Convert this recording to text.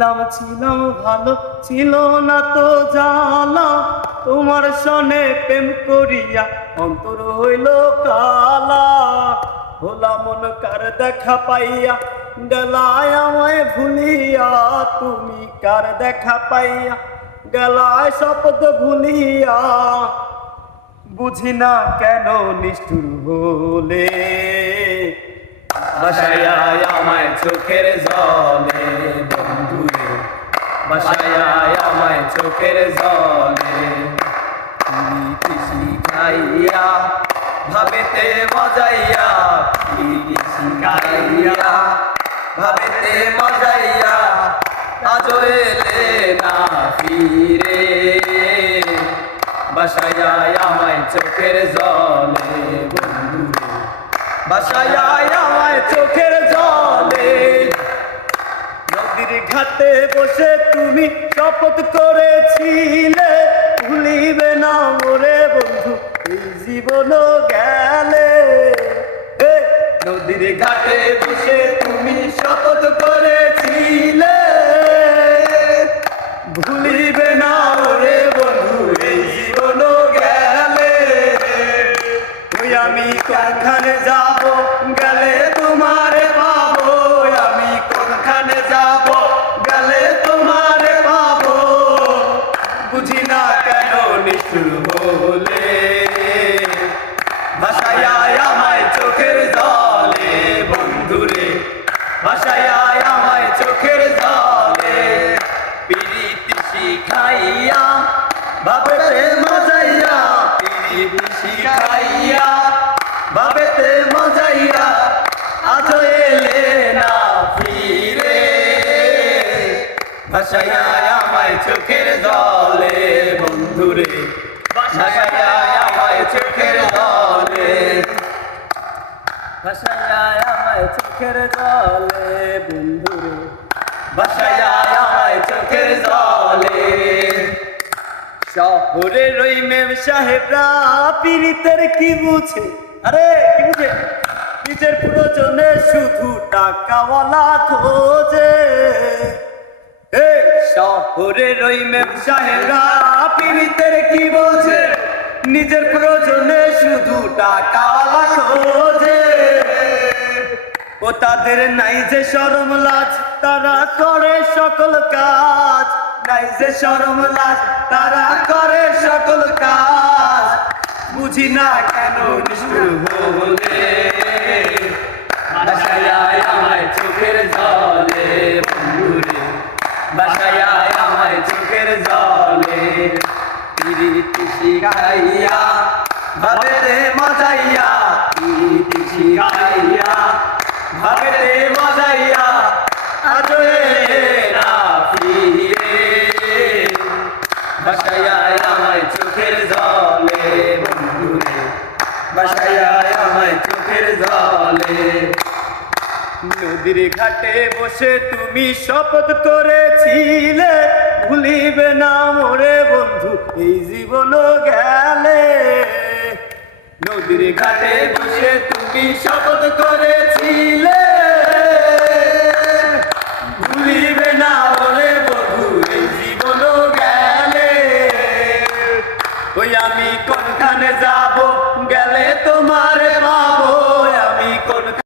ছিলাম ভালো ছিল না তো জালা, তোমার সনে প্রেম করিয়া অন্তর হইল কালা। ভোলা মন কার দেখা পাইয়া গেলায় আমায় ভুলিয়া, তুমি কার দেখা পাইয়া গেলায় শপথ ভুলিয়া। বুঝি না কেন নিষ্ঠুর হলে বাসায় আমায় চোখের জলে, বন্ধুরে বাসায় আমায় চোখের জলে। পিরিতি শিখাইয়া ভাবেতে মজাইয়া, পিরিতি শিখাইয়া ভাবেতে মজাইয়া, আজও এলে না ফিরে। বাসায় আমায় চোখের জলে, বন্ধুরে বাসায় আমায় চোখের জলে। নদীর ঘাটে বসে তুমি শপথ করেছিলে, ভুলিবে না মোরে বন্ধু এই জীবন গেলে। নদীর ঘাটে বসে তুমি শপথ করেছিলে, ভুলিবে না মোরে বন্ধু এই জীবন গেলে। ওই আমি কোনখানে যাব গেলে তোমারে পাবো, আমি কোনখানে যাব গেলে তোমারে পাবো। বুঝি না কেন নিষ্ঠুর হলে ভাসায় আমায় চোখের জলে, বন্ধুরে ভাসায় আমায় চোখের জলে। পিরিতি শিখাইয়া ভাবেতে মজাইয়া, পিরিতি শিখাইয়া ভাবেতে মজাইয়া, আজও এলে না ফিরে। ভাসায় আমায় চোখের জলে, বন্ধুরে ভাসায় আমায় চোখের জলে। ভাসায় আমায় চোখের জলে, বন্ধুরে ভাসায় আমায় চোখের জলে। শহরের ওই মেম সাহেবরা পীড়িতের কি বুঝে, আরে কি বুঝে, নিজের প্রয়োজনে শুধু টাকাওয়ালা খোঁজে। শহরের ওই মেম সাহেবরা পীড়িতের কি বোঝে, নিজের প্রয়োজনে শুধু টাকাওয়ালা খোঁজে। ও তাদের নাই যে শরম লাজ, তারা করে সকল কাজ, নাই যে শরম লাজ তারা করে সকল কাজ। বুঝি না কেন নিষ্ঠুর হলে বাসায় আমায় চোখের জলে, বন্ধুরে বাসায় আমায় চোখের জলে। পিরিতি শিখাইয়া ভাবেতে মজাইয়া, পিরিতি শিখাইয়া ভাবেতে মজাইয়া, আজও এলে না ফিরে। বাসায় আমায় চোখের জলে, বন্ধুরে বাসায় আমায় চোখের জলে। নদীর ঘাটে বসে তুমি শপথ করেছিলে, ভুলিবে না মোরে বন্ধু এই জীবন গেলে। নদীর ঘাটে বসে তুমি শপথ করেছিলে,